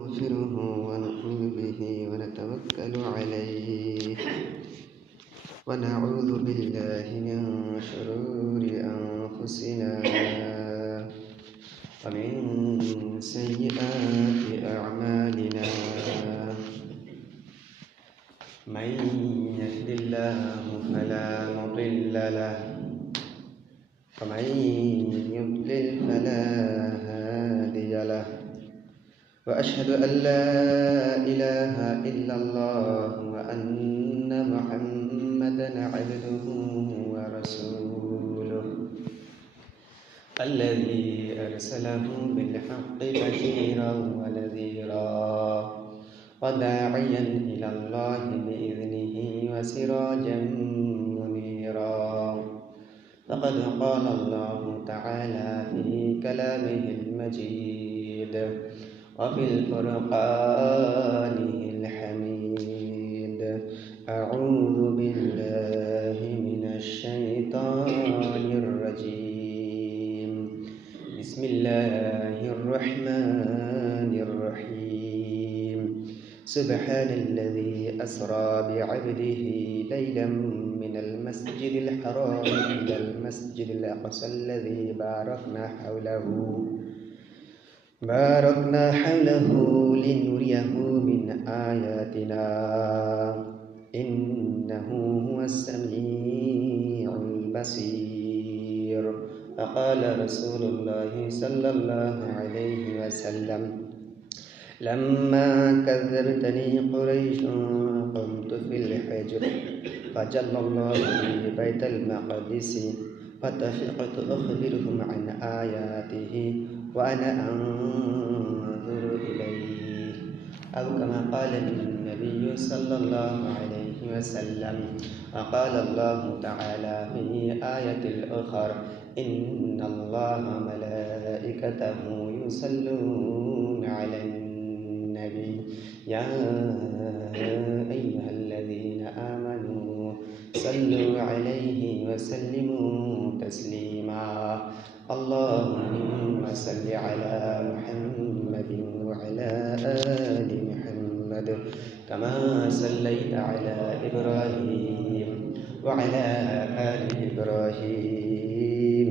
نغفره ونؤمن به ونتوكل عليه ونعوذ بالله من شرور أنفسنا ومن سيئات أعمالنا من يهد الله فلا مضل له ومن يضلل فلا هادي له وأشهد أن لا إله إلا الله وأن محمدا عبده ورسوله الذي أرسله بالحق بشيرا ونذيرا وداعيا إلى الله بإذنه وسراجا منيرا فقد قال الله تعالى في كلامه المجيد وفي الفرقان الحميد أعوذ بالله من الشيطان الرجيم بسم الله الرحمن الرحيم سبحان الذي أسرى بعبده ليلا من المسجد الحرام إلى المسجد الأقصى الذي باركنا حوله لنريه من آياتنا إنه هو السميع البصير فقال رسول الله صلى الله عليه وسلم لما كذبتني قريش قمت في الحجر فجل الله لي بيت المقدس فاتفقت أخبرهم عن آياته وأنا أنظر إليه أو كما قال النبي صلى الله عليه وسلم وقال الله تعالى في آية الأخرى إن الله ملائكته يصلون على النبي يا أيها الذين آمنوا صلوا عليه وسلموا تسليما اللهم صل على محمد وعلى آل محمد كما صليت على إبراهيم وعلى آل إبراهيم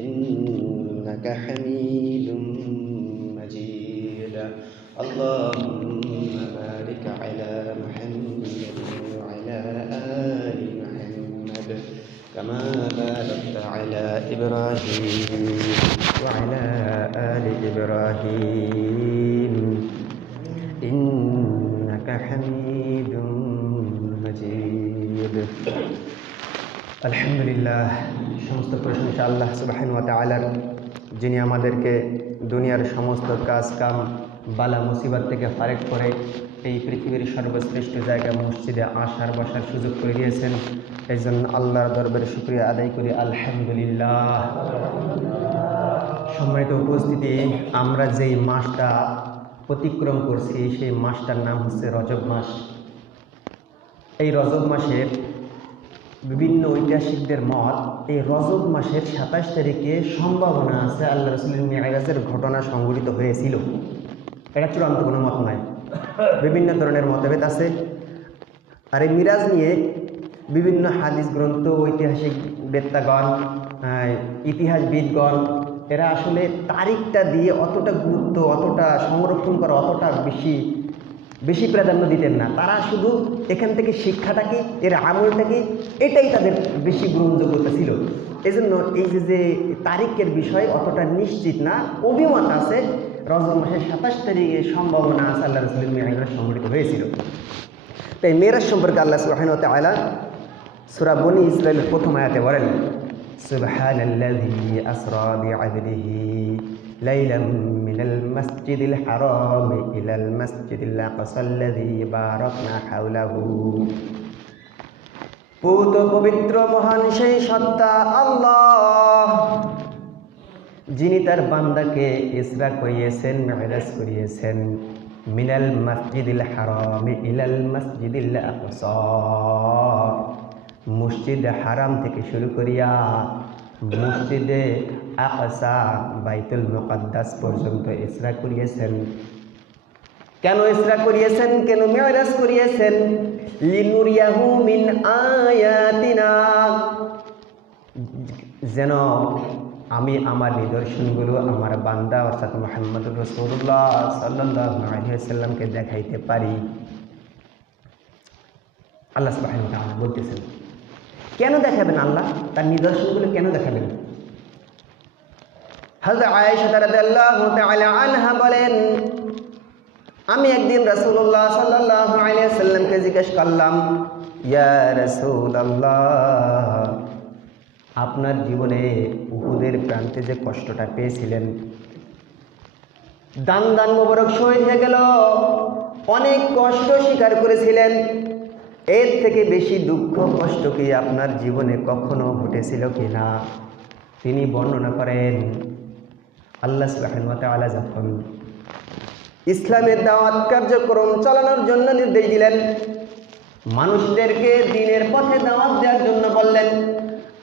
إنك حميد مجيد اللهم بارك على محمد وعلى آل محمد كما باركت على إبراهيم وعلى آل إبراهيم إنك حميد مجيد আলহামদুলিল্লাহ সমস্ত প্রশংসা আল্লাহ সুবহানাহু ওয়া তাআলার, যিনি আমাদেরকে দুনিয়ার সমস্ত কাজ কাম বালা মুসিবত থেকে ফারেক করে এই পৃথিবীর সর্বশ্রেষ্ঠ জায়গা মসজিদে আসার বসার সুযোগ করে দিয়েছেন। এই জন্য আল্লাহর দরবারে শুকরিয়া আদায় করি আলহামদুলিল্লাহ। সম্মানিত উপস্থিতি, আমরা যেই মাসটা অতিক্রম করছি সেই মাসটার নাম হচ্ছে রজব মাস। এই রজব মাসের বিভিন্ন ঐতিহাসিকদের মত, এই রজব মাসের 27 তারিখে সম্ভাবনা আছে আল্লাহ রাসূলের মিরাজের ঘটনা সংঘটিত হয়েছিল। এটা চূড়ান্ত কোনো মত নয়, বিভিন্ন ধরনের মতভেদ আছে। আর এই মিরাজ নিয়ে বিভিন্ন হাদিস গ্রন্থ, ঐতিহাসিক বেত্তাগণ, ইতিহাসবিদগণ এরা আসলে তারিখটা দিয়ে অতটা গুরুত্ব, অতটা সংরক্ষণ করা, অতটা বেশি প্রাধান্য দিতেন না। তারা শুধু এখান থেকে শিক্ষাটাকে, এর আমলটাকে, এটাই তাদের বেশি গ্রহণযোগ্যতা ছিল। এই জন্য এই যে তারিখের বিষয় অতটা নিশ্চিত না, অভিমত আছে রজব মাসের 27 তারিখে সম্ভাবনা আছে আল্লাহ রাসূলের মিরাজ সংঘটিত হয়েছিল। তাই মিরাজ সম্পর্কে আল্লাহ সুবহানাহু ওয়া তাআলা সূরা বনী ইসরাঈলের প্রথম আয়াতে বলেন সুবহানাল্লাযী আসরা বিআবদিহি লাইলাম মিনাল মাসজিদিল হারাম ইলাল মাসজিদিল আকসাল্লাযী বারাকনা হাওলাহু। পূত পবিত্র মহান সেই সত্তা আল্লাহ, যিনি তার বান্দাকে ইসরা করিয়েছেন, মিরাজ করিয়েছেন মিনাল মাসজিদিল হারাম ইলাল মাসজিদিল আকসা, মসজিদ হারাম থেকে শুরু করিয়া মসজিদে আকসা বাইতুল মুকাদ্দাস পর্যন্ত ইসরা করিয়েছেন। কেন ইসরা করিয়েছেন, কেন মিরাজ করিয়েছেন? লিনুরিয়াহু মিন আয়াতিনা, যেন আমি আমার নিদর্শনগুলো আমার বান্দা অর্থাৎ মুহাম্মদুর রাসূলুল্লাহ সাল্লাল্লাহু আলাইহি ওয়াসাল্লামকে দেখাইতে পারি। আল্লাহ সুবহানাহু ওয়া তাআলা বলতেছেন, কেন দেখাবেন আল্লাহ তার নিদর্শনগুলো কেন দেখাবেন? হযরত আয়েশা রাদিয়াল্লাহু তাআলা আনহা বলেন, আমি একদিন রাসূলুল্লাহ সাল্লাল্লাহু আলাইহি ওয়াসাল্লামকে জিজ্ঞেস করলাম, ইয়া রাসূলুল্লাহ, আপনার জীবনে উহুদের প্রান্তে যে কষ্টটা পেয়েছিলেন, দান দান মোবারক শহীদ হয়ে গেল, অনেক কষ্ট স্বীকার করেছিলেন, এর থেকে বেশি দুঃখ কষ্ট কি আপনার জীবনে কখনো ঘটেছিল কিনা? তিনি বর্ণনা করেন, আল্লাহ সুবহানাহু ওয়া তাআলা যখন ইসলামের দাওয়াত কার্যক্রম চালানোর জন্য নির্দেশ দিলেন, মানুষদেরকে দ্বীনের পথে দাওয়াত দেওয়ার জন্য বললেন,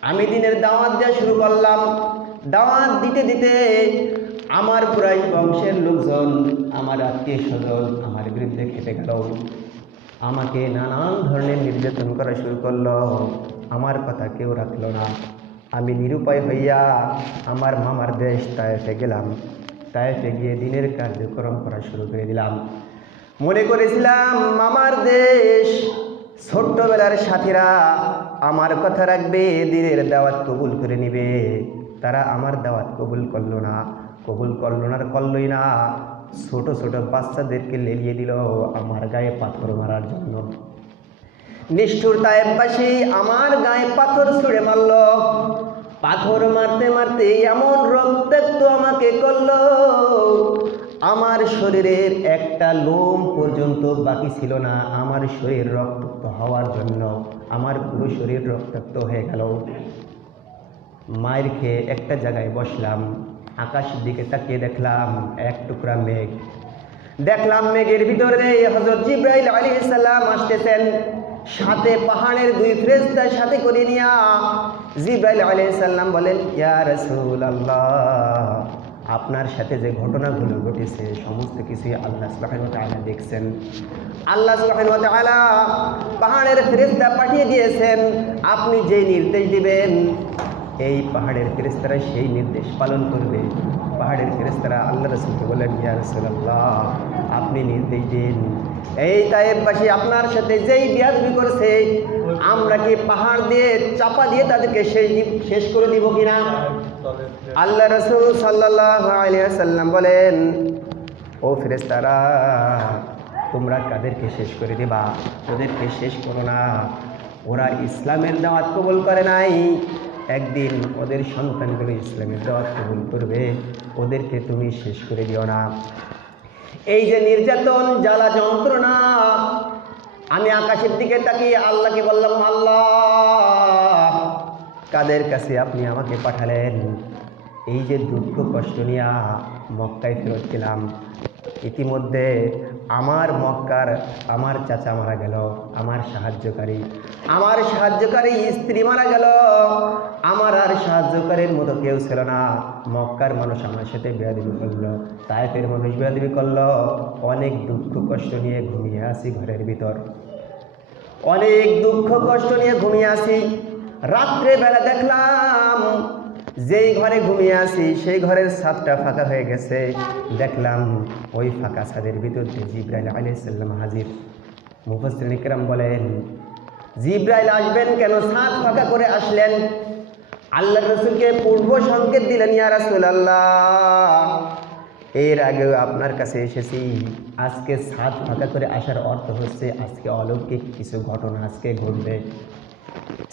আমি দ্বীনের দাওয়াত দেওয়া শুরু করলাম। দাওয়াত দিতে দিতে আমার কুরাইশ বংশের লোকজন, আমার আত্মীয় স্বজন আমার বিরুদ্ধে খেপে গেল, আমাকে নানান ধরনের নির্যাতন করা শুরু করলো, আমার কথা কেউ রাখলো না। আমি নিরুপায় হইয়া আমার মামার দেশ তায়েফে গেলাম। তায়েফে গিয়ে দ্বীনের কার্যক্রম করা শুরু করে দিলাম। মনে করেছিলাম মামার দেশ, ছোট্টবেলার সাথীরা আমার কথা রাখবে, দ্বীনের দাওয়াত কবুল করে নিবে। তারা আমার দাওয়াত কবুল করলো না, করলোই না। ছোট ছোট বাচ্চাদেরকে লেলিয়ে দিল আমার গায়ে পাথর মারার জন্য। নিষ্ঠুর তায়েফবাসী আমার গায়ে পাথর ছুঁড়ে মারল। পাথর মারতে মারতে এমন রক্তাক্ত আমাকে করলো, আমার শরীরের একটা লোম পর্যন্ত বাকি ছিল না। আমার শরীর রক্তাক্ত হওয়ার জন্য আমার পুরো শরীর রক্তাক্ত হয়ে গেল। মায়ের খেয়ে একটা জায়গায় বসলাম, আকাশের দিকে তাকিয়ে দেখলাম এক টুকরা মেঘ। দেখলাম মেঘের ভিতরে হযরত জিবরাইল আলাইহিস সালাম আসতেছেন, সাথে পাহাড়ের দুই ফেরেশতা সাথে করে নিয়া। জিবরাইল আলাইহিস সালাম বলেন, ইয়া রাসূলুল্লাহ, আপনার সাথে যে ঘটনাগুলো ঘটেছে সমস্ত কিছুই আল্লাহ সুবহানাহু ওয়া তাআলা দেখছেন। আল্লাহ সুবহানাহু ওয়া তাআলা পাহাড়ের ফেরেশতা পাঠিয়ে দিয়েছেন, আপনি যেই নির্দেশ দিবেন এই পাহাড়ের ফেরেশতারা সেই নির্দেশ পালন করবে। পাহাড়ের ফেরেশতারা আল্লাহ রাসূলকে বলেন, ইয়া রাসূলুল্লাহ, আপনি নির্দেশ দিন, এই তায়েফবাসী আপনার সাথে যেই বেয়াদবি করছে, আমরা কি পাহাড় দিয়ে চাপা দিয়ে তাদেরকে শেষ করে দিব কিনা? আল্লাহ রাসূল সাল্লাল্লাহু আলাইহি ওয়াসাল্লাম বলেন, ও ফেরেশতারা, তোমরা কাদেরকে শেষ করে দিবা? ওদেরকে শেষ করো না। ওরা ইসলামের দাওয়াত কবুল করে নাই, একদিন ওদের সন্তানগুলো ইসলামের দাওয়াত কবুল করবে, ওদেরকে তুমি শেষ করে দিও না। এই যে নির্যাতন, জ্বালা, যন্ত্রণা, আমি আকাশের দিকে তাকিয়ে আল্লাহকে বললাম, আল্লাহ, কাদের কাছে আপনি আমাকে পাঠালেন? এই যে দুঃখ কষ্ট নিয়ে মক্কায় ফেরত গেলাম, ইতিমধ্যে আমার মক্কার আমার চাচা মারা গেল, আমার সাহায্যকারী স্ত্রী মারা গেল, আমার আর সাহায্যকারীর মতো কেউ ছিল না। মক্কার মানুষ আমার সাথে বেয়াদবি করলো, তায়েফের মানুষ বেয়াদবি করলো। অনেক দুঃখ কষ্ট নিয়ে ঘুমিয়ে আসি ঘরের ভিতর, অনেক দুঃখ কষ্ট নিয়ে ঘুমিয়ে আসি। রাত্রে বেলা দেখলাম যেই ঘরে ঘুমিয়ে আসি সেই ঘরের ছাদটা ফাঁকা হয়ে গেছে। দেখলাম ওই ফাঁকা ছাদের ভিতর দিয়ে জিবরাইল আলাইহিস সালাম হাজির। মুফাসসিরিন ইকরাম বলেন, জিবরাইল আসবেন কেন, ছাদ ফাঁকা করে আসলেন? আল্লাহর রাসূলকে পূর্ব সংকেত দিলেন, ইয়া রাসূলুল্লাহ, এর আগেও আপনার কাছে এসেছি, আজকে ছাদ ফাঁকা করে আসার অর্থ হচ্ছে আজকে অলৌকিক কিছু ঘটনা আজকে ঘটবে।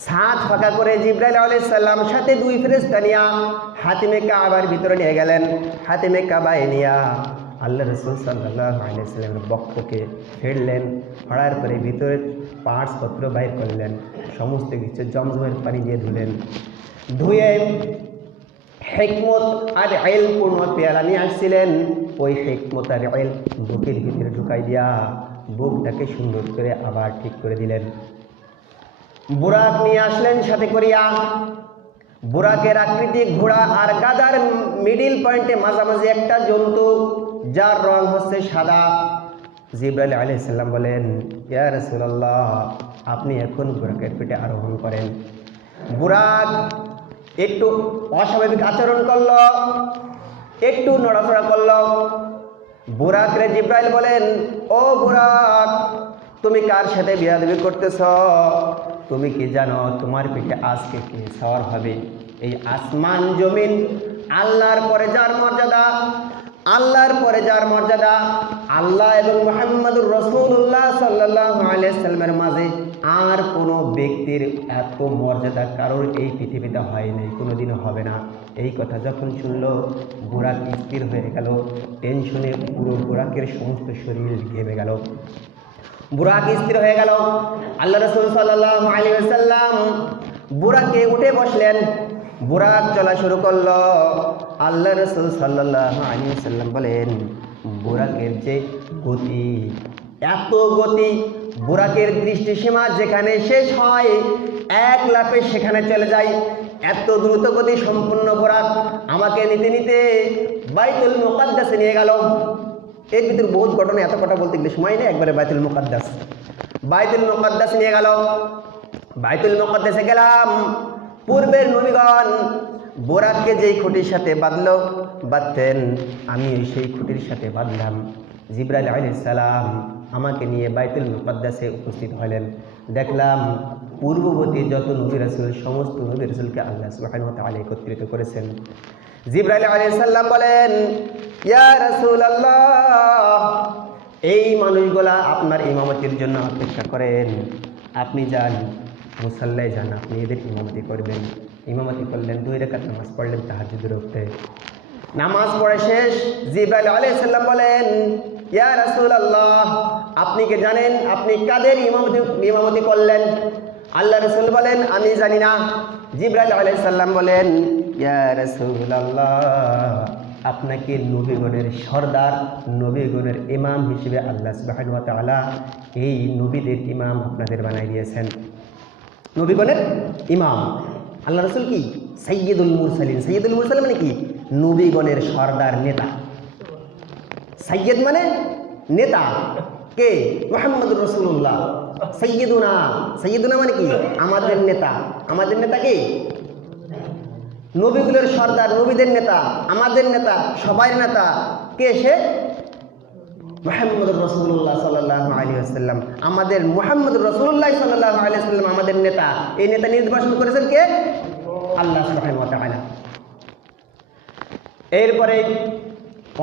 ছাদ ফাঁকা করে জিবরাইল আলাইহিস সালাম সাথে দুই ফেরেশতা নিয়া হাতিমে কাবার ভিতরে নিয়ে গেলেন। হাতিমে কাবায় নিয়া আল্লাহ রাসূল সাল্লাল্লাহু আলাইহি ওয়াসাল্লামের বক্ষকে ফেললেন, ফাড়ার পরে ভিতরে পার্টস পত্র বাইর করলেন, সমস্ত কিছু জমজমের পানি দিয়ে ধুয়ে হিকমত আর ইলম পূর্ণ পেয়ালা নিয়ে আসছিলেন। ওই হিকমত আর ইলম বুকের ভিতরে ঢুকাই দিয়া বুকটাকে সুন্দর করে আবার ঠিক করে দিলেন। বুরাক নিয়ে আসলেন সাথে করিয়া। বুরাকের আকৃতি ঘোড়া আর গাদার মিডিল পয়েন্টে মাঝামাঝি একটা জন্তু, যার রং হচ্ছে সাদা। জিবরাইল আলাইহিস সালাম বলেন, ইয়া রাসূলুল্লাহ, আপনি এখন বুরাকের পিঠে আরোহণ করেন। বুরাক একটু অস্বাভাবিক আচরণ করলো, একটু নড়াচড়া করলো। বুরাকরে জিবরাইল বলেন, ও বুরাক, তুমি কার সাথে বিয়াদবি করতেছ? তুমি কি জানো তোমার পিঠে আজকে কি সওয়ার হবে? এই আসমান জমিন, আল্লাহর পরে যার মর্যাদা, আল্লাহর পরে যার মর্যাদা, আল্লাহ এবং মুহাম্মদুর রাসূলুল্লাহ সাল্লাল্লাহু আলাইহি সাল্লামের মাঝে আর কোনো ব্যক্তির এত মর্যাদা কারোর এই পৃথিবীতে হয় নাই, কোনোদিনও হবে না। এই কথা যখন শুনল, বুরাক স্থির হয়ে গেল। টেনশনে পুরো বুরাকের সমস্ত শরীর ঘেমে গেল। বুরাক স্থির হয়ে গেল। আল্লাহ রাসূল সাল্লাল্লাহু আলাইহি ওয়াসাল্লাম বুরাকে উঠে বসলেন। বুরাক চলা শুরু করলো। আল্লাহ রাসূল সাল্লাল্লাহু আলাইহি ওয়াসাল্লাম বলেন, বুরাকের যে গতি, এত গতি, বুরাকের দৃষ্টিসীমা যেখানে শেষ হয় এক লাফে সেখানে চলে যায়। এত দ্রুত গতি সম্পূর্ণ বুরাক আমাকে নিতে নিতে বাইতুল মুকাদ্দাসে নিয়ে গেল। এর ভিতর বহুত ঘটনা, এত কথা বলতে গেলে সময় নেই। একবারে বাইতুল মুকাদ্দাস নিয়ে গেল। বাইতুল মুকাদ্দাসে গেলাম। পূর্বের নবীগণ বুরাককে যেই খুঁটির সাথে বাঁধতেন, আমি সেই খুঁটির সাথে বাঁধলাম। জিবরাইল আলাইহিস সালাম আমাকে নিয়ে বাইতুল মুকাদ্দাসে উপস্থিত হলেন। দেখলাম পূর্ববর্তী যত নবী রাসূল, সমস্ত নবী রাসূলকে আল্লাহ সুবহানাহু ওয়া তাআলা একত্রিত করেছেন। জিবরাইল আলাইহিস সালাম বলেন, ইয়া রাসূলুল্লাহ, এই মানুষগুলা আপনার ইমামতির জন্য অপেক্ষা করেন। আপনি যান, মুসাল্লায় যান, আপনি এদের ইমামতি করবেন। ইমামতি করলেন, 2 রাকাত নামাজ পড়লেন তাহাজ্জুদের ওয়াক্তে। নামাজ পড়ে শেষ, জিবরাইল আলাইহিস সালাম বলেন, ইয়া রাসূলুল্লাহ, আপনি কি জানেন আপনি কাদের ইমামতি করলেন? আল্লাহ রাসূল বলেন, আমি জানি না। জিবরাইল আলাইহিস সালাম বলেন, ইয়া রাসূলুল্লাহ, আপনাকে নবীগণের সর্দার, নবীগণের ইমাম হিসেবে আল্লাহ সুবহানাহু ওয়া তাআলা এই নবীদের ইমাম আপনাদের বানাই দিয়েছেন। নবীগণের ইমাম আল্লাহ রাসূল কি সাইয়্যিদুল মুরসালিন। সাইয়্যিদুল মুরসালিন মানে কি? নবীগণের সর্দার, নেতা। সাইয়্যিদ মানে নেতা। কে? মুহাম্মদুর রাসূলুল্লাহ। সাইয়্যিদুনা মানে কি? আমাদের নেতা। আমাদের নেতা কে? নবীগুলোর সর্দার, নবীদের নেতা, আমাদের নেতা, সবাই নেতা। কে সে? মুহাম্মদুর রাসূলুল্লাহ সাল্লাল্লাহু আলাইহি ওয়াসাল্লাম। আমাদের মুহাম্মদুর রাসূলুল্লাহ সাল্লাল্লাহু আলাইহি ওয়াসাল্লাম আমাদের নেতা। এই নেতা নির্বাচন করেছেন কে? আল্লাহ সুবহানাহু ওয়া তাআলা। এরপরে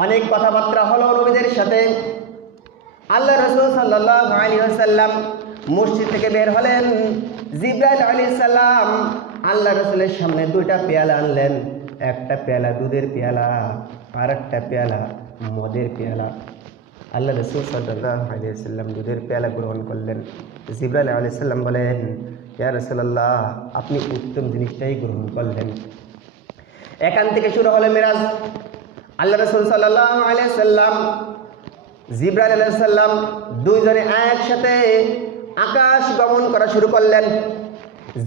অনেক কথাবার্তা হলো নবীদের সাথে। আল্লাহ রাসূল সাল্লাল্লাহু আলাইহি ওয়াসাল্লাম মসজিদ থেকে বের হলেন। জিবরাইল আলাইহিস সালাম আল্লাহ রাসূলের সামনে 2টা পেয়ালা আনলেন। একটা পেয়ালা দুধের পেয়ালা, আর একটা পেয়ালা মদের পেয়ালা। আল্লাহ রাসূল সাল্লাল্লাহু আলাইহি ওয়াসাল্লাম দুধের পেয়ালা গ্রহণ করলেন। জিবরাইল আলাইহিস সালাম বলেন, ইয়া রাসূলুল্লাহ, আপনি উত্তম জিনিসটাই গ্রহণ করলেন। এখান থেকে শুরু হলো মিরাজ। আল্লাহ রাসূল সাল্লাল্লাহু আলাইহি ওয়াসাল্লাম, জিবরাইল আলাইহিস সালাম দুইজনে একসাথে আকাশ গমন করা শুরু করলেন।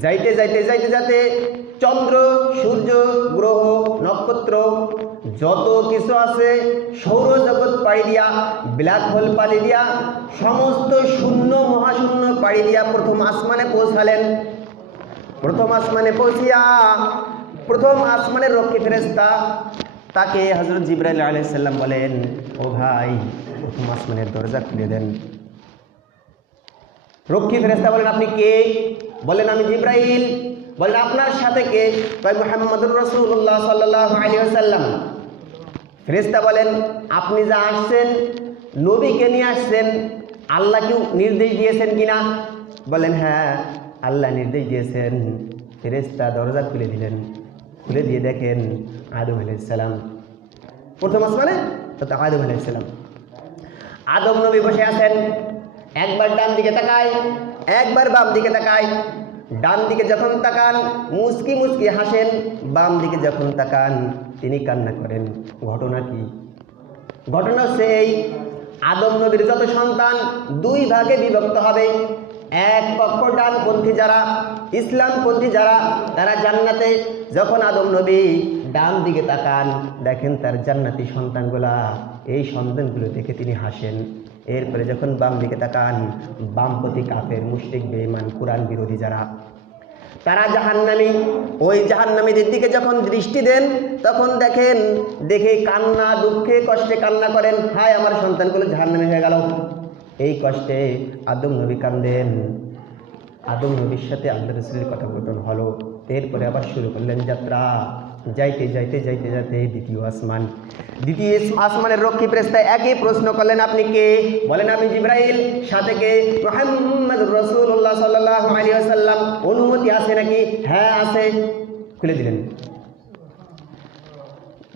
যাইতে যাইতে যাইতে যাইতে চন্দ্র, সূর্য, গ্রহ, নক্ষত্র যত কিছু আছে সৌরজগৎ পাড়ি দিয়া, ব্ল্যাক হোল পাড়ি দিয়া, সমস্ত শূন্য মহাশূন্য পাড়ি দিয়া প্রথম আসমানে পৌঁছালেন। প্রথম আসমানে পৌঁছিয়া প্রথম আসমানের রক্ষী ফেরেশতা তাকে হযরত জিবরাইল আলাইহিস সালাম বলেন, ও ভাই, প্রথম আসমানের দরজা খুলে দেন। রক্ষী ফেরেশতা বলেন, আপনি কে? বলেন, আমি জিবরাইল। বলেন, আপনার সাথে কে? ভাই মুহাম্মদুর রাসূলুল্লাহ সাল্লাল্লাহু আলাইহি ওয়াসাল্লাম। ফেরেশতা বলেন, আপনি যা আসছেন, নবীকে নিয়ে আসছেন, আল্লাহ কি নির্দেশ দিয়েছেন কিনা? বলেন, হ্যাঁ, আল্লাহ নির্দেশ দিয়েছেন। ফেরেশতা দরজা খুলে দিলেন। খুলে দিয়ে দেখেন আদম আলাইহিস সালাম প্রথম আসমানে। তো আদম আলাইহিস সালাম, আদম নবী বসে আছেন। একবার ডান দিকে তাকায়, একবার বাম দিকে তাকায়। ডান দিকে যখন তাকান মুস্কি মুস্কি হাসেন, বাম দিকে যখন তাকান তিনি কান্না করেন। ঘটনা কি? ঘটনা হচ্ছে এই, আদম নবীর যত সন্তান 2 ভাগে বিভক্ত হবে। এক পক্ষ ডানপন্থী যারা, ইসলামপন্থী যারা, তারা জান্নাতে। যখন আদম নবী ডান দিকে তাকান দেখেন তার জান্নাতি সন্তানগুলা এই সন্তানগুলো দেখে তিনি হাসেন। এরপরে যখন বাম দিকে তাকান, বামপন্থী কাফের, মুশরিক, বেঈমান, কোরআন বিরোধী যারা, তারা জাহান্নামী। ওই জাহান্নামীদের দিকে যখন দৃষ্টি দেন তখন দেখে কান্না, দুঃখে কষ্টে কান্না করেন, হায় আমার সন্তানগুলো জাহান্নামী হয়ে গেল। এই কষ্টে আদম নবী কান্দেন। আদম নবীর সাথে আল্লাহ রাসূলের কথোপকথন হলো। এরপরে আবার শুরু করলেন যাত্রা। যাইতে যাইতে যাইতে যাইতে দ্বিতীয় আসমানের রক্ষী ফেরেশতা একই প্রশ্ন করলেন, আপনি কে? বলেন, আমি জিবরাইল। সাথে কে? মুহাম্মদুর রাসূলুল্লাহ সাল্লাল্লাহু আলাইহি ওয়াসাল্লাম। অনুমতি আছে নাকি? হ্যাঁ আছে। খুলে দিলেন।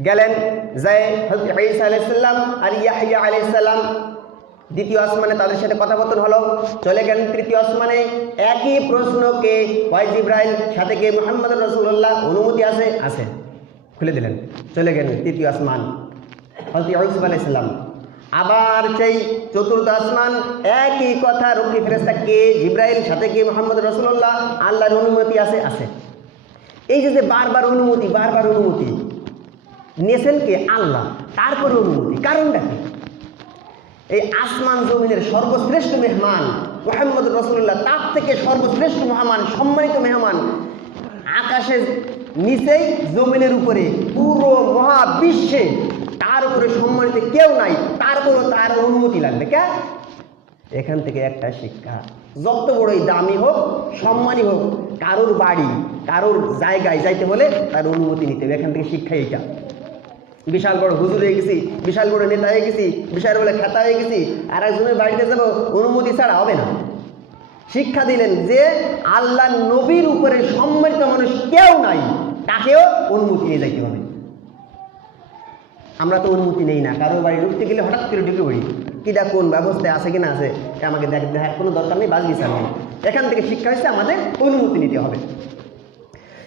গেলেন, যায় হযরত ঈসা আলাইহিস সালাম আর ইয়াহইয়া আলাইহিস সালাম দ্বিতীয় আসমানে, তাদের সাথে কথাবার্তা হলো। চলে গেলেন তৃতীয় আসমানে, একই প্রশ্নকে হয় জিবরাইল, সাথে কে? মুহাম্মদুর রাসূলুল্লাহ। অনুমতি আছে? আছে। খুলে দিলেন। চলে গেলেন তৃতীয় আসমান, হযরত ইউসুফ আলাইহিস সালাম। আবার সেই চতুর্থ আসমান, একই কথা, রক্ষী ফেরেশতা কে? জিবরাইল, সাথে কে? মুহাম্মদুর রাসূলুল্লাহ। আল্লাহর অনুমতি আছে? আছে। এই যে বারবার অনুমতি নিয়েছেন কে? আল্লাহ। তারপরে অনুমতি, কারণটা কি? এই আসমান জমিনের সর্বশ্রেষ্ঠ মেহমান মুহাম্মদুর রাসূলুল্লাহ, তার থেকে সর্বশ্রেষ্ঠ মেহমান, সম্মানিত মেহমান আকাশের নিচেই, জমিনের উপরে, পুরো মহাবিশ্বে তার উপরে সম্মানিত কেউ নাই, তারপরও তার অনুমতি লাগবে। কেন? এখান থেকে একটা শিক্ষা, যত বড়ই দামি হোক, সম্মানী হোক, কারোর বাড়ি, কারোর জায়গায় যাইতে হলে তার অনুমতি নিতে হবে। এখান থেকে শিক্ষা এইটা। বিশাল বড় হুজুর হয়ে গেছি, বিশাল বড় নেতা হয়ে গেছি, বিশাল বড় খেতা হয়ে গেছি, আর একজনের বাড়িতে যাবো, অনুমতি ছাড়া হবে না। শিক্ষা দিলেন যে আল্লাহ নবীর উপরে সম্মানিত মানুষ কেউ নাই, তাকেও অনুমতি নিয়ে যাইতে হবে। আমরা তো অনুমতি নেই না, কারো বাড়ি ঢুকতে গেলে হঠাৎ করে ঢুকে পড়ি, কিটা কোন ব্যবস্থায় আছে কিনা আছে, আমাকে দেখার কোনো দরকার নেই, বাস বিচার নেই। এখান থেকে শিক্ষা হচ্ছে আমাদের অনুমতি নিতে হবে।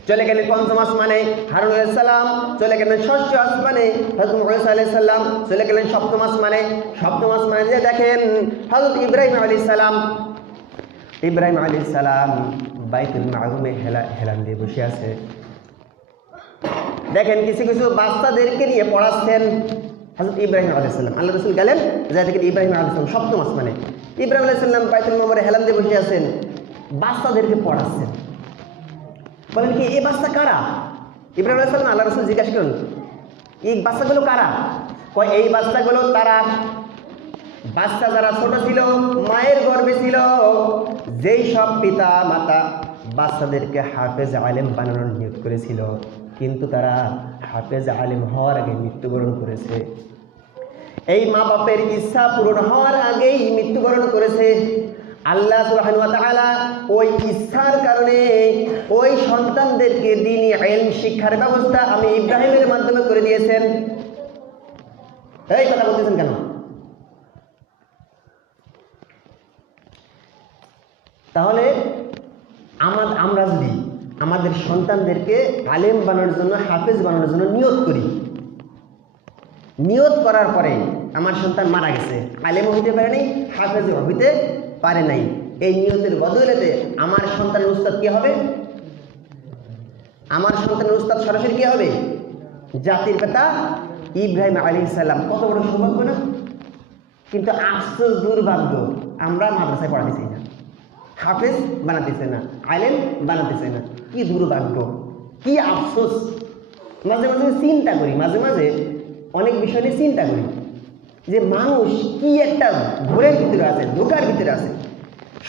চলে গেলেন পঞ্চম আসমানে, হারুন আলাইহিস সালাম। চলে গেলেন ষষ্ঠ আসমানে, হযরত মুসা আলাইহিস সালাম। চলে গেলেন সপ্তম আসমানে যে দেখেন হযরত ইব্রাহিম আলাইহিস সালাম। ইব্রাহিম আলাইহিস সালাম বাইতুল মামুরে হেলান দিয়ে বসে আছে। দেখেন কিছু কিছু বাচ্চাদেরকে নিয়ে পড়াচ্ছেন হযরত ইব্রাহিম আলাইহিস সালাম। আল্লাহ রাসূল গেলেন, যা দেখেন ইব্রাহিম আলাইহিস সালাম সপ্তম আসমানে। ইব্রাহিম আলাইহিস সালাম বাইতুল মামুরে হেলান দিয়ে বসে আছেন, বাচ্চাদেরকে পড়াচ্ছেন। বলেন কি এই বাচ্চা কারা? ইব্রাহিম আলাইহিস সালাম আল্লাহ রাসূল জিজ্ঞাসা করেন, এই বাচ্চাগুলো কারা? কয় এই বাচ্চাগুলো তারা, বাচ্চা যারা ছোট ছিল, মায়ের গর্ভে ছিল, যেই সব পিতা মাতা বাচ্চাদেরকে হাফেজ আলেম বানানোর নিয়ত করেছিল, কিন্তু তারা হাফেজ আলেম হওয়ার আগে মৃত্যুবরণ করেছে। এই মা বাপের ইচ্ছা পূরণ হওয়ার আগেই মৃত্যুবরণ করেছে। আল্লাহ সুবহানাহু ওয়া তাআলা ওই ইচ্ছার কারণে ওই সন্তানদেরকে দ্বীনি ইলম শিক্ষার ব্যবস্থা আমি ইব্রাহিমের মাধ্যমে করে দিয়েছেন। এই কথা বলতেছেন কেন? তাহলে আমরা যদি আমাদের সন্তানদেরকে আলেম বানানোর জন্য, হাফেজ বানানোর জন্য নিয়ত করি, নিয়ত করার পরে আমার সন্তান মারা গেছে, আলেমও হইতে পারে নাই, হাফেজও হইতে পারে নাই, এই নিয়তের বদৌলতে আমার সন্তানের উস্তাদ কি হবে? আমার সন্তানের উস্তাদ সরাসরি কি হবে? জাতির পিতা ইব্রাহিম আলাইহিস সালাম। কত বড় সৌভাগ্য না? কিন্তু আফসোস, দুর্ভাগ্য, আমরা মাদ্রাসায় পড়াতে চাই না, হাফেজ বানাতেছে না, আলেম বানাতেছে না। কি দুর্ভাগ্য, কি আফসোস। মাঝে মাঝে চিন্তা করি, অনেক বিষয় নিয়ে চিন্তা করি যে মানুষ কি একটা ঘোরের ভিতরে আছে, ধোকার ভিতরে আছে।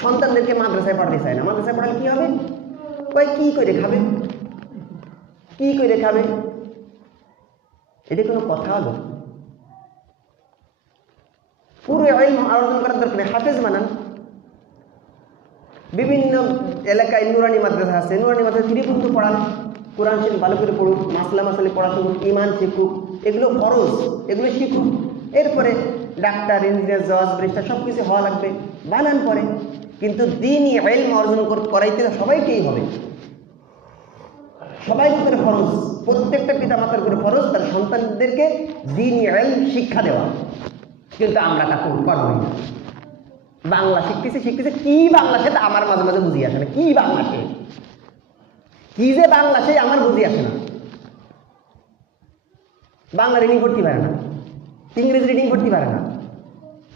সন্তানদেরকে মাদ্রাসায় পড়াতে চায় না। মাদ্রাসায় পড়ালে কি হবে? কয় কি করে খাবে, কি করে খাবে? এটা কোনো কথা হলো? পুরো ইলম অর্জন করার দরকার নেই, হাফেজ বানান। বিভিন্ন এলাকায় নুরানি মাদ্রাসা আছে, নুরানি মাদ্রাসা 3 পর্যন্ত পড়ান, কোরআন শরীফ ভালো করে পড়ুক, মাসলে পড়াশুনো, ইমান শিখুক, এগুলো ফরজ, এগুলো শিখুক। এরপরে ডাক্তার, ইঞ্জিনিয়ার, জজ, ব্যারিস্টার সব কিছু হওয়া লাগবে, বানান পরে। কিন্তু দ্বীনি ইলম অর্জন করাইতে সবাইকেই হবে, সবাই করে ফরজ, প্রত্যেকটা পিতা মাতার করে ফরজ তার সন্তানদেরকে দ্বীনি ইলম শিক্ষা দেওয়া। কিন্তু আমরা তা করবই না। বাংলা শিখতেছে কি বাংলা, সেটা আমার মাঝে মাঝে বুঝিয়ে আসে না। কি বাংলা সে, কি যে বাংলা সে আমার বুঝিয়ে আসে না। বাংলা রিডিং করতে পারে না, ইংরেজি রিডিং করতে পারে না।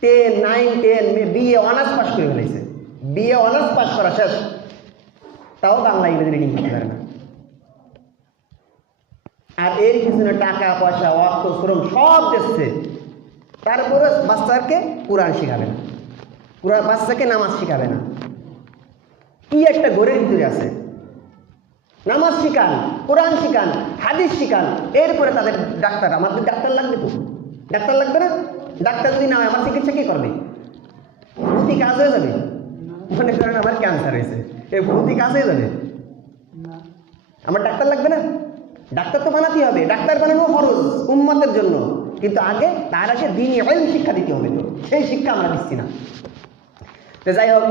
10, 9, 10 বিএ অনার্স পাস করে ফেলেছে, বিএ অনার্স পাস করা শেষ, তাও বাংলা ইংরেজি রিডিং করতে পারে না। আর এর পিছনে টাকা পয়সা অর্থ শ্রম সব দিচ্ছে, তারপরে বাচ্চাকে কোরআন শিখাবে না, বাচ্চাকে নামাজ শিখাবে না। কি একটা ঘরের ভিতরে আছে। নামাজ শিখান, কোরআন শিখান, হাদিস শিখান, এরপরে তাদের ডাক্তার, আমাদের ডাক্তার লাগবে তো, ডাক্তার লাগবে না? ডাক্তার যদি না হয় আমার চিকিৎসা কে করবে? ভর্তি কাজ হয়ে যাবে। মনে করেন আমার ক্যান্সার হয়েছে, এই ভর্তি কাজ হয়ে যাবে, আমার ডাক্তার লাগবে না? ডাক্তার তো বানাতে হবে, ডাক্তার বানানো ফরজ উম্মতের জন্য, কিন্তু আগে তার আগে দ্বীনি ইলম শিক্ষা দিতে হবে, তো সেই শিক্ষা আমরা দিচ্ছি না। তো যাই হোক,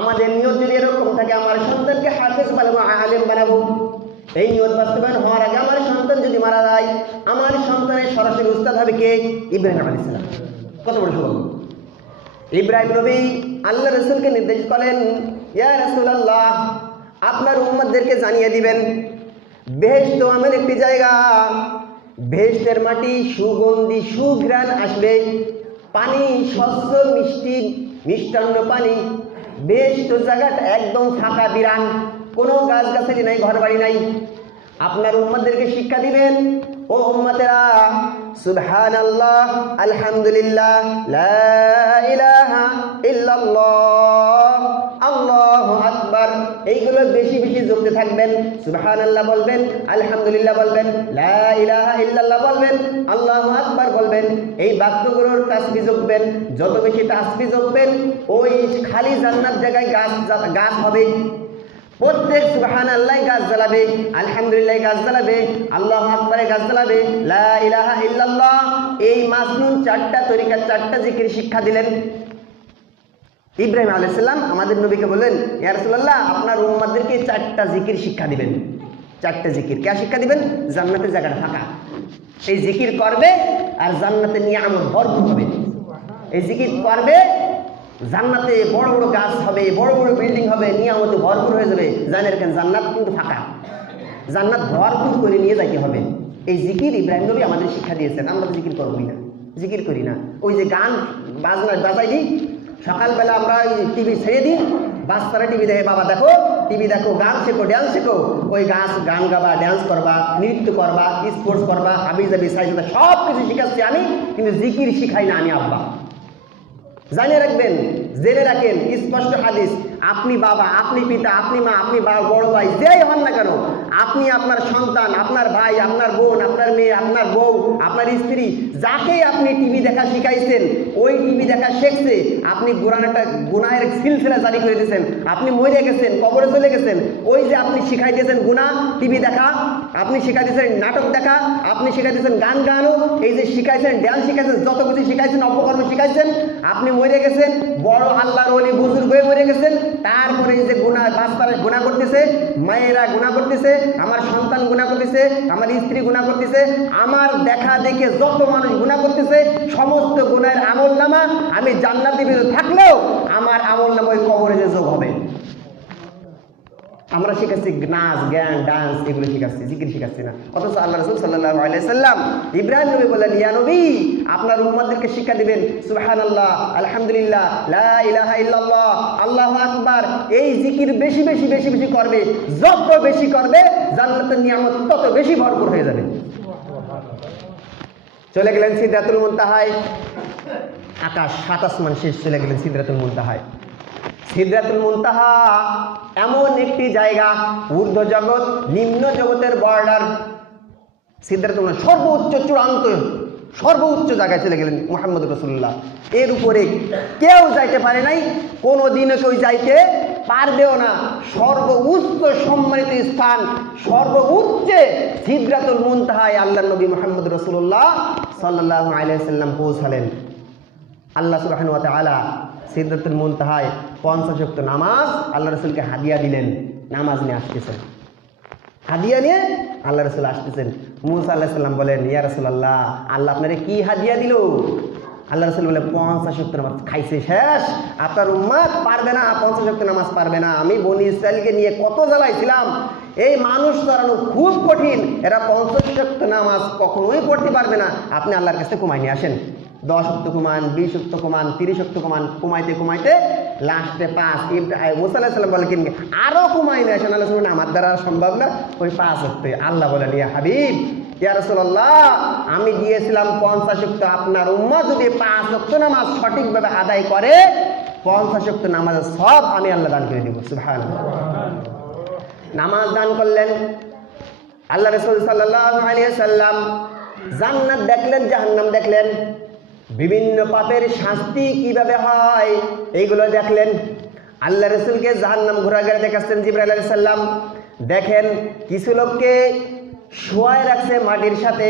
আমাদের নিয়ত যদি এরকম থাকে আমার সন্তানকে হাফেজ বানাবো, আলেম বানাবো, এই নিয়ত বাস্তবায়ন হওয়ার আগে আমার সন্তান যদি মারা যায়, আমার সন্তানের সরাসরি উস্তাদ হবে কে? ইব্রাহিম আলাইহিস সালাম। কত বড় সৌভাগ্য! ইব্রাহিম নবী আল্লাহ রাসূলকে নির্দেশ করেন, ইয়া রাসূলুল্লাহ, আপনার উম্মতদেরকে জানিয়ে দিবেন বেহেশত এমন একটি জায়গা, বেহেশতের মাটি সুগন্ধি সুঘ্রাণ আসবে, পানি স্বচ্ছ মিষ্টি মিষ্টান্ন পানি, বেহেশত জায়গাটা একদম ফাঁকা বিরান, কোনো গাছগাছালি নাই, ঘর বাড়ি নাই। আপনার উম্মতদেরকে শিক্ষা দিবেন, ও উম্মতেরা, সুবহানাল্লাহ, আলহামদুলিল্লাহ, লা ইলাহা ইল্লাল্লাহ, আল্লাহু আকবার, এইগুলো বেশি বেশি জপতে থাকবেন। সুবহানাল্লাহ বলবেন, আলহামদুলিল্লাহ বলবেন, লা ইলাহা ইল্লাল্লাহ বলবেন, আল্লাহু আকবার বলবেন। এই বাক্যগুলোর তাসবিহ জপবেন, যত বেশি তাসবিহ জপবেন ওই খালি জান্নাত জায়গায় গাছ হবে। প্রত্যেক সুবহানাল্লাহ গাছ জ্বালাবে, আলহামদুলিল্লাহ গাছ জ্বালাবে, আল্লাহু আকবারে গাছ জ্বালাবে, লা ইলাহা ইল্লাল্লাহ। এই মাসনুন 4টা তরিকা, 4টা জিকির শিক্ষা দিলেন ইব্রাহিম আলাইহিস সালাম। আমাদের নবীকে বললেন, ইয়া রাসূলুল্লাহ, আপনার উম্মতদেরকে 4টা জিকির শিক্ষা দিবেন। 4টা জিকির কে শিক্ষা দিবেন? জান্নাতের জায়গাটা ফাঁকা, এই জিকির করবে আর জান্নাতে নিয়ামত ভরপুর হবে। এই জিকির করবে, জান্নাতে বড় বড় গাছ হবে, বড় বড় বিল্ডিং হবে, নিয়ামতে ভরপুর হয়ে যাবে। জানেন কেন? জান্নাত কিন্তু ফাঁকা, জান্নাত ভরপুর করে নিয়ে যাইতে হবে। এই জিকির ইব্রাহিম নবী আমাদের শিক্ষা দিয়েছেন। আমরা জিকির করবই না, জিকির করি না। ওই যে গান বাজাই দিই, সকালবেলা আমরা টিভি ছেড়ে দিই, বাচ্চারা টিভি দেখে, বাবা দেখো টিভি দেখো, গান শেখো, ড্যান্স শেখো। ওই গান গাবা, ড্যান্স করবা, নৃত্য করবা, স্পোর্টস করবা, হাবি জাবি সাইজা সব কিছু শিখাচ্ছি আমি, কিন্তু জিকির শিখাই না আমি আব্বা। জানিয়ে রাখবেন, জেনে রাখেন, স্পষ্ট হাদিস, আপনি বাবা, আপনি পিতা, আপনি মা, আপনি বড় ভাই, যেই হন না কেন, আপনি আপনার সন্তান, আপনার ভাই, আপনার বোন, আপনার মেয়ে, আপনার বউ, আপনার স্ত্রী, যাকেই আপনি টিভি দেখা শিখাইছেন, ওই টিভি দেখা শিখছে, আপনি একটা গুনাহের সিলসিলা জারি করে দিয়েছেন, আপনি মরে গেছেন, কবরে চলে গেছেন। ওই যে আপনি শিখাই দিয়েছেন গুনাহ, টিভি দেখা, আপনি শিখাই দিয়েছেন নাটক দেখা, আপনি শিখাই দিয়েছেন গান গানো, এই যে শিখাইছেন, ড্যান্স শিখাইছেন, যত কিছু শিখাইছেন, অপকর্ম শিখাইছেন, আপনি মরে গেছেন, বড় আল্লাহর ওলি বুজুর্গ হয়ে মরে গেছেন। তারপরে এই যে গুনাহ, বাচ্চারা গুনাহ করতেছে, মায়েরা গুনাহ করতেছে, আমার সন্তান গুনাহ করতেছে, আমার স্ত্রী গুনাহ করতেছে, আমার দেখা দেখে যত মানুষ গুনাহ করতেছে, সমস্ত গুনাহের আমলনামা আমি জান্নাতের ভিতরে থাকলেও আমার আমলনামা ওই কবরে যে যোগ হবে। আমরা শিখাচ্ছি নাচ, জ্ঞান, ডান্স, এগুলো শিখাচ্ছি, জিকির শিখাচ্ছি না। অথচ আল্লাহ রাসূল সাল্লাল্লাহু আলাইহি সাল্লাম ইব্রাহিম নবী বললেন, ইয়া নবী, আপনার উম্মতদেরকে শিক্ষা দিবেন সুবহানাল্লাহ, আলহামদুলিল্লাহ, লা ইলাহা ইল্লাল্লাহ, আল্লাহু আকবার। এই জিকির বেশি বেশি বেশি বেশি করবে, যত বেশি করবে জান্নাতের নিয়ামত তত বেশি ভরপুর হয়ে যাবে। চলে গেলেন সিদরাতুল মুনতাহায়, আকাশ 7 আসমান শেষ, চলে গেলেন সিদরাতুল মুনতাহায়। সিদরাতুল মুনতাহা এমন একটি জায়গা, ঊর্ধ্ব জগৎ নিম্ন জগতের বর্ডার। সিদরাতুল মুনতাহা সর্বোচ্চ চূড়ান্ত সর্বোচ্চ জায়গায় চলে গেলেন মুহাম্মদ রাসূলুল্লাহ। এর উপরে কেউ যাইতে পারে নাই, কোনোদিনও কেউ যাইতে পারবেও না। সর্বোচ্চ সম্মানিত স্থান, সর্বোচ্চে সিদরাতুল মুনতাহায় আল্লাহর নবী মুহাম্মদ রাসূলুল্লাহ সাল্লাল্লাহু আলাইহি সাল্লাম পৌঁছালেন। আল্লাহ সুবহানাহু ওয়া তাআলা সিদরাতুল মুনতাহায় 50 ওয়াক্ত নামাজ আল্লাহ রাসূলকে হাদিয়া দিলেন। নামাজ নিয়ে আসতেছেন, হাদিয়া নিয়ে আল্লাহ রাসূল আসতেছেন। মুসা আলাইহিস সালাম বলেন, ইয়া রাসূলুল্লাহ, আল্লাহ আপনারে কি হাদিয়া দিল? আল্লাহ রাসূল বলে, 50 ওয়াক্ত নামাজ খাইছে শেষ, আপনার উম্মত পারবে না, 50 ওয়াক্ত নামাজ পারবে না। আমি বনি ইসরাইলকে নিয়ে কত জ্বালাইছিলাম, এই মানুষ তাড়ানো খুব কঠিন, এরা 50 ওয়াক্ত নামাজ কখনোই পড়তে পারবে না। আপনি আল্লাহর কাছে কমাই নিয়ে আসেন, 10 ওয়াক্ত কমান, 20 ওয়াক্ত কমান, 30 ওয়াক্ত কমান, কমাইতে কমাইতে লাস্টে 5। মুসা আলাইহিস সালাম বলে কিনবে আরো কমাই নিয়ে আসেন। আল্লাহ বলেন আমার দ্বারা সম্ভব না, ওই 5 ওয়াক্ত। আল্লাহ বলেন ইয়া হাবিব, ইয়া রাসূলুল্লাহ, আমি দিয়েছিলাম 50 ওয়াক্ত, আপনার উম্মত যদি 5 ওয়াক্ত নামাজ সঠিকভাবে আদায় করে 50 ওয়াক্ত নামাজের সব আমি আল্লাহ দান করে দিব। সুবহানাল্লাহ। নামাজ দান করলেন। আল্লাহ রাসূল সাল্লাল্লাহু আলাইহি সাল্লাম জান্নাত দেখলেন, জাহান্নাম দেখলেন, বিভিন্ন পাপের শাস্তি কিভাবে হয় এইগুলো দেখলেন। আল্লাহ রাসূলকে জাহান্নাম ঘোরাঘুরি দেখাচ্ছেন জিবরাইল আলাইহিস সালাম। দেখেন কিছু লোককে শোয়ায় রাখছে মাটির সাথে,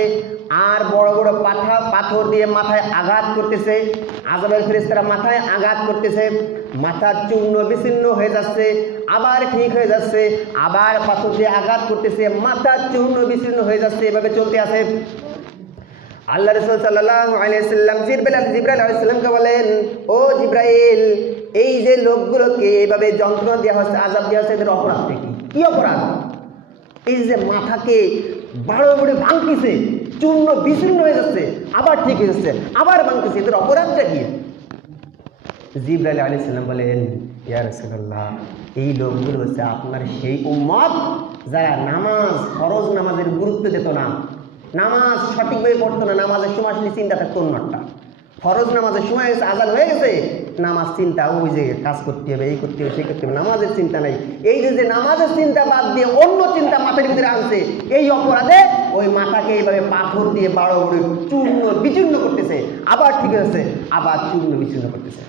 আর বড় বড় পাথর দিয়ে মাথায় আঘাত করতেছে। আযাবের ফেরেশতারা মাথায় আঘাত করতেছে, মাথা চূর্ণ বিচ্ছিন্ন হয়ে যাচ্ছে, আবার ঠিক হয়ে যাচ্ছে, আবার পাথর দিয়ে আঘাত করতেছে, মাথা চূর্ণ বিচ্ছিন্ন হয়ে যাচ্ছে, এভাবে চলতে আছে। আল্লাহ রাসূল সাল্লাল্লাহু আলাইহি সাল্লাম জিবরাইল আলাইহিস সালামকে বলেন, ও জিবরাইল, এই যে লোকগুলোকে এভাবে যন্ত্রণা দেওয়া হচ্ছে, আযাব দেওয়া হচ্ছে, এদের অপরাধটা কি অপরাধ? এই যে মাথাকে বাড়ো বড়ে ভাঙতেছে, চূর্ণ বিচ্ছিন্ন হয়ে যাচ্ছে, আবার ঠিক হয়ে যাচ্ছে, আবার ভাঙতেছে, এদের অপরাধটা কি? জিবরাইল আলাইহিস সালাম বলেন, ইয়া রাসূলুল্লাহ, এই লোকগুলো হচ্ছে আপনার সেই উম্মত যারা নামাজ, ফরজ নামাজের গুরুত্ব দিত না, নামাজ সঠিকভাবে পড়তো না, নামাজের সময় আসলে চিন্তা থাকতো অন্যটা। ফরজ নামাজের সময় গেছে, আজান হয়ে গেছে, নামাজ চিন্তা, ওই যে কাজ করতে হবে, এই করতে হবে, সেই করতে হবে, নামাজের চিন্তা নাই। এই যে নামাজের চিন্তা বাদ দিয়ে অন্য চিন্তা মাথার ভিতরে আনছে, এই অপরাধে ওই মাথাকে এইভাবে পাথর দিয়ে বাড়ো বড় চূর্ণ বিচূর্ণ করতেছে, আবার ঠিক আছে, আবার চূর্ণ বিচূর্ণ করতেছে।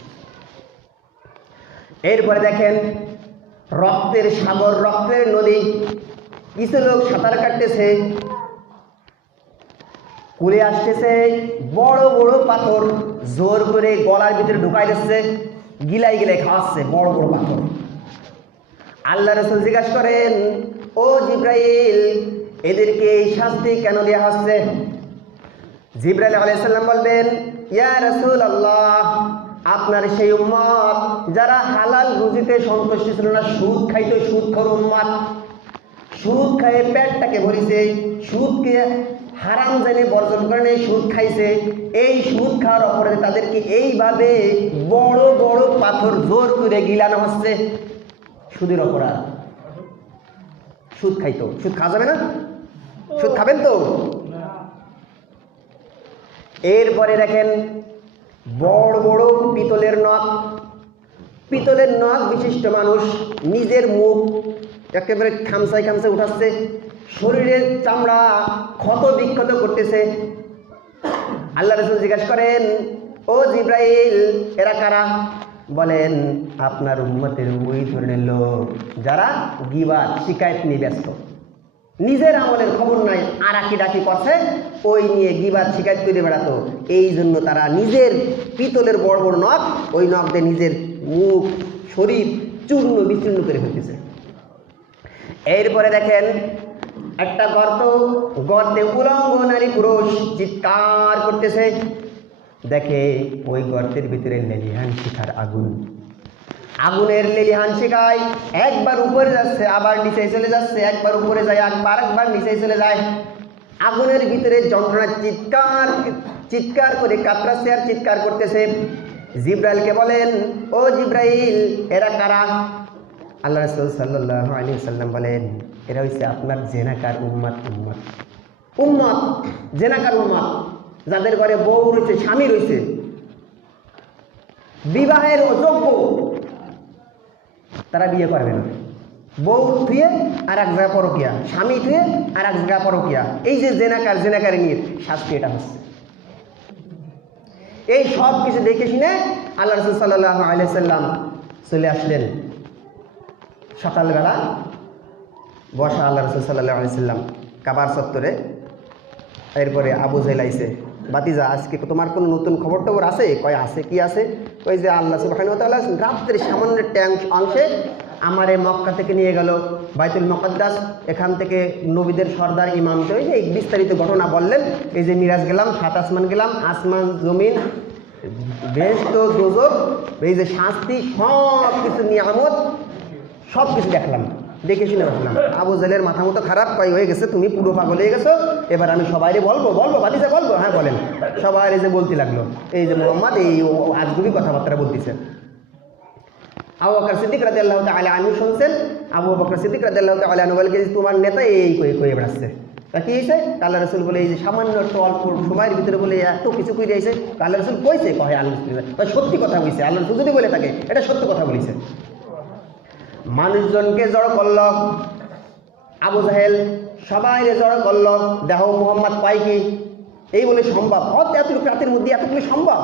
এরপরে দেখেন রক্তের সাগর, রক্তের নদী, কিছু লোক সাঁতার কাটতেছে, কুলে আসতেছে, বড় বড় পাথর জোর করে গলার ভিতরে ঢুকাই দিচ্ছে, গিলাই গিলাই খাওয়াচ্ছে বড় বড় পাথর। আল্লাহ রাসূল জিজ্ঞাসা করেন, ও জিবরাইল, এদেরকে এই শাস্তি কেন দেওয়া হচ্ছে? জিবরাইল আলাইহিস সালাম বলবেন, ইয়া রাসূলুল্লাহ, আপনার সেই উম্মত যারা হালাল রুজিতে সন্তুষ্ট ছিল না, সুদ খাইতো, সুদখোর উম্মত, সুদ খাইয়ে পেটটাকে ভরিছে, সুদকে হারাম জানে বর্জন করে নেই, সুদ খাইছে, এই সুদ খাওয়ার অপরাধে তাদেরকে এইভাবে বড় বড় পাথর জোর করে গিলানো হচ্ছে। সুদের অপরাধ, সুদ খাইতো, সুদ খাওয়া যাবে না? সুদ খাবেন তো? এরপরে দেখেন বড় বড় পিতলের নখ, পিতলের নখ বিশিষ্ট মানুষ নিজের মুখ একেবারে খামসায় খামসায় উঠাচ্ছে, শরীরের চামড়া ক্ষত বিক্ষত করতেছে। আল্লাহ রাসূল জিজ্ঞাসা করেন, ও জিবরাইল, এরা কারা? বলেন, আপনার উম্মতের ওই ধরনের লোক যারা গীবত শিকায়েত নিয়ে ব্যস্ত, নিজের আমলের খবর নাই, আর আকি ডাকি করছে, ওই নিয়ে গীবত শিকায়েত করে বেড়াতো। এই জন্য তারা নিজের পিতলের বড় বড় নখ, ওই নখ দিয়ে নিজের মুখ শরীর চূর্ণ বিচূর্ণ করে ফেলতেছে। এরপরে দেখেন একটা গর্ত, গর্তে উলঙ্গ নারী পুরুষ চিৎকার করতেছে, দেখে ওই গর্তের ভিতরে লেলিহান শিখার আগুন, আগুনের লেলিহান শিখায় একবার উপরে যাচ্ছে, আবার নিচে চলে যাচ্ছে, একবার উপরে যায়, একবার নিচে চলে যায়। আগুনের ভিতরে যন্ত্রণা চিৎকার চিৎকার করে কাতরাচ্ছে আর চিৎকার করতেছে। জিবরাইলকে বলেন, ও জিবরাইল, এরা কারা? আল্লাহ রাসূল সাল্লাল্লাহু আলাইহি ওয়াসাল্লাম বলেন, এরা হচ্ছে আপনার জেনাকার উম্মত, উম্মত উম্মত জেনাকার উম্মত, যাদের ঘরে বউ রয়েছে, স্বামী রয়েছে, বিবাহের অযোগ্য, তারা বিয়ে করবে না। বউ থুয়ে আর এক জায়গা পরকিয়া, স্বামী থুয়ে আর এক জায়গা পরকিয়া, এই যে জেনাকার, জেনাকারে নিয়ে শাস্তি এটা হচ্ছে। এই সব কিছু দেখে শুনে আল্লাহ রাসূল সাল্লাল্লাহু আলাইহি ওয়াসাল্লাম চলে আসলেন। সকালবেলা বসা আল্লাহ রাসূল সাল্লাল্লাহু আলাইহি ওয়াসাল্লাম কাবার চত্বরে। এরপরে আবু জেহেল আইছে, বাতিজা আজকে তোমার কোনো নতুন খবর টবর আছে? কয় আছে, কি আছে? কই যে আল্লাহ সুবহানাহু ওয়া তাআলা রাত্রের সামান্য অংশে আমারে মক্কা থেকে নিয়ে গেল বাইতুল মুকাদ্দাস, এখান থেকে নবীদের সর্দার ইমামকে ওই যে বিস্তারিত ঘটনা বললেন, এই যে মিরাজ গেলাম, 7 আসমান গেলাম, আসমান জমিন বেহেশত দোজখ, এই যে শাস্তি, সব কিছু নিয়ামত সব কিছু দেখলাম। দেখে শুনে বসলাম। আবু জাহেলের মাথা মতো খারাপ, কয় হয়ে গেছে, তুমি পুরো পাগল হয়ে গেছো, এবার আমি সবাইরে বলবো ভাতিজা বলবো, হ্যাঁ বলেন। সবাই যে বলতে লাগলো, এই যে মোহাম্মদ এই আজগুবি কথাবার্তা বলতেছে। আবু বকর সিদ্দিক রাদিয়াল্লাহু তাআলা আনহু শুনছেন, আবু বকর সিদ্দিক রাদিয়াল্লাহু তাআলা আনহু বলে যে তোমার নেতা এই কয়ে বেড়াচ্ছে। তা কি হয়েছে? আল্লাহ রসুল বলে এই যে সামান্য একটু অল্প সময়ের ভিতরে বলে এত কিছু করে দিয়েছে। আল্লাহ রসুল কইছে, কহে আল্লাহ সত্যি কথা বলছে। আল্লাহ রসুল যদি বলে থাকে এটা সত্য কথা বলেছে। মানুষজনকে জড়ো করল আবু জাহেল, সবাই জড়ো করল, দেখো মুহাম্মদ পাই কি, এই বলে সম্ভব এতটুকু রাতের মধ্যে এতটুকু সম্ভব?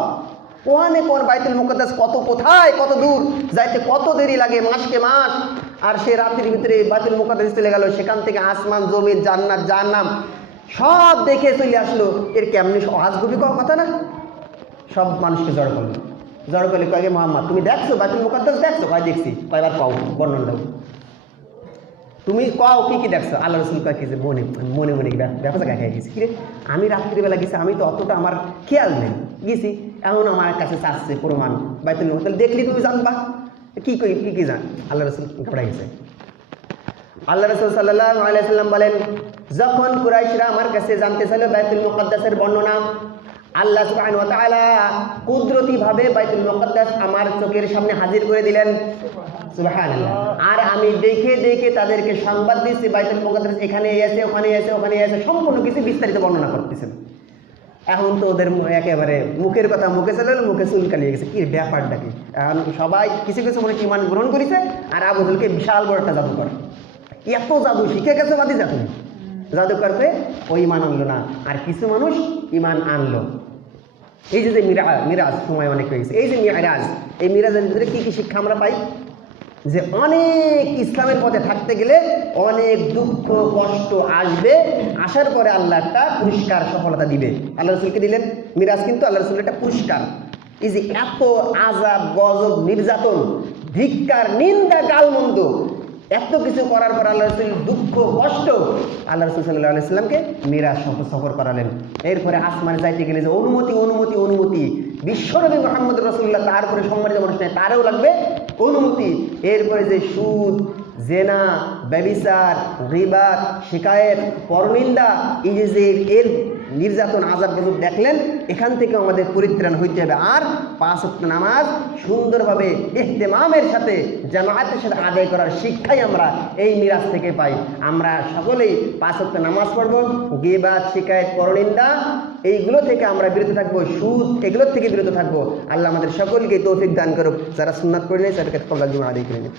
ওখানে কোন বাইতুল মুকাদ্দাস কত কোথায় কত দূর যাইতে কত দেরি লাগে, মাসকে মাস। আর সে রাত্রির ভিতরে বাইতুল মুকাদ্দাস চলে গেল, সেখান থেকে আসমান জমিন জান্নাত জাহান্নাম সব দেখে চলে আসলো। এর কেমনি আজগুবি কথা না? সব মানুষকে জড়ো করলো, জড়ো করলে কয়েকে মোহাম্মদ তুমি দেখছো বাইতুল মুকাদ্দাস দেখছো? কয় দেখছি। কয়বার পাও বর্ণনা দাও, তুমি কও কি কি দেখছো? আল্লাহ রসুল কয় কি যে মনে মনে মনে ব্যাপারটা খেয়ে গেছি। কিরে আমি রাত্রিবেলা গেছি, আমি তো অতটা আমার খেয়াল নেই, গেছি এখন আমার কাছে চাচ্ছে প্রমাণ বাইতুল মুকাদ্দাস দেখলি তুমি জানবা কি কি জান। আল্লাহ রসুল ঘবড়াই গেছে। আল্লাহ রসুল সাল্লাল্লাহু আলাইহি ওয়াসাল্লাম বলেন, যখন কুরাইশরা আমার কাছে জানতে চাইল বাইতুল মুকাদ্দাসের বর্ণনা, আল্লাহ সুবহানাহু ওয়া তাআলা কুদরতিভাবে বাইতুল মুকাদ্দাস আমার চোখের সামনে হাজির করে দিলেন। সুবহানাল্লাহ। আর আমি দেখে দেখে তাদেরকে সংবাদ দিচ্ছি বাইতুল মুকাদ্দাস এখানে আছে, ওখানে আছে, ওখানে আছে, সম্পূর্ণ কিছু বিস্তারিত বর্ণনা করতেছেন। এখন তো ওদের একেবারে মুখের কথা মুখে চলে গেল, মুখে চুলকালিয়ে গেছে। কি ব্যাপারটা কি? এখন সবাই কিছু কিছু মনে ইমান গ্রহণ করেছে, আর আবু জাহেলকে বিশাল বড় একটা জাদুকর, এত জাদু শিখে গেছে বাদিজা তুমি, জাদুকরকে ওই ইমান আনলো না, আর কিছু মানুষ ইমান আনলো। এই যে মিরাজ সময় অনেক হয়ে গেছে, এই যে মিরাজ, এই মিরাজের ভিতরে কি কি শিক্ষা আমরা পাই? যে অনেক ইসলামের পথে থাকতে গেলে অনেক দুঃখ কষ্ট আসবে, আসার পরে আল্লাহ একটা পুরস্কার সফলতা দিবে। আল্লাহ রসুলকে দিলেন মিরাজ, কিন্তু আল্লাহ রসুলের একটা পুরস্কার। এই যে এত আযাব গজব নির্যাতন ধিক্কার নিন্দা গালমন্দ এত কিছু করার পর আল্লাহ রসুল দুঃখ কষ্ট আল্লাহ রসুল সাল্লাল্লাহু আলাইহি ওয়াসাল্লামকে মিরাজ সফর করালেন। এরপরে আসমানে যাইতে গেলে যে অনুমতি বিশ্বনবী মুহাম্মদ রাসূলুল্লাহ, তারপরে সম্মানিত মানুষ নেই, তারও লাগবে অনুমতি। এরপরে যে সুদ, জেনা, ব্যভিচার, গীবত, শিকায়েত, পরনিন্দা, এই যে এর নির্যাতন আযাব গজব দেখলেন, এখান থেকে আমাদের পরিত্রাণ হইতে হবে। আর 5 ওয়াক্ত নামাজ সুন্দরভাবে ইহতিমামের সাথে জামায়াতের সাথে আদায় করার শিক্ষাই আমরা এই মিরাজ থেকে পাই। আমরা সকলেই 5 ওয়াক্ত নামাজ পড়ব, গীবত, শিকায়েত, পরনিন্দা এইগুলো থেকে আমরা বিরত থাকবো, সুদ এগুলোর থেকে বিরত থাকবো। আল্লাহ আমাদের সকলকে তৌফিক দান করুক। যারা সুন্নাত পড়ে নেই তাদেরকে কবুল আদায় করে নিন।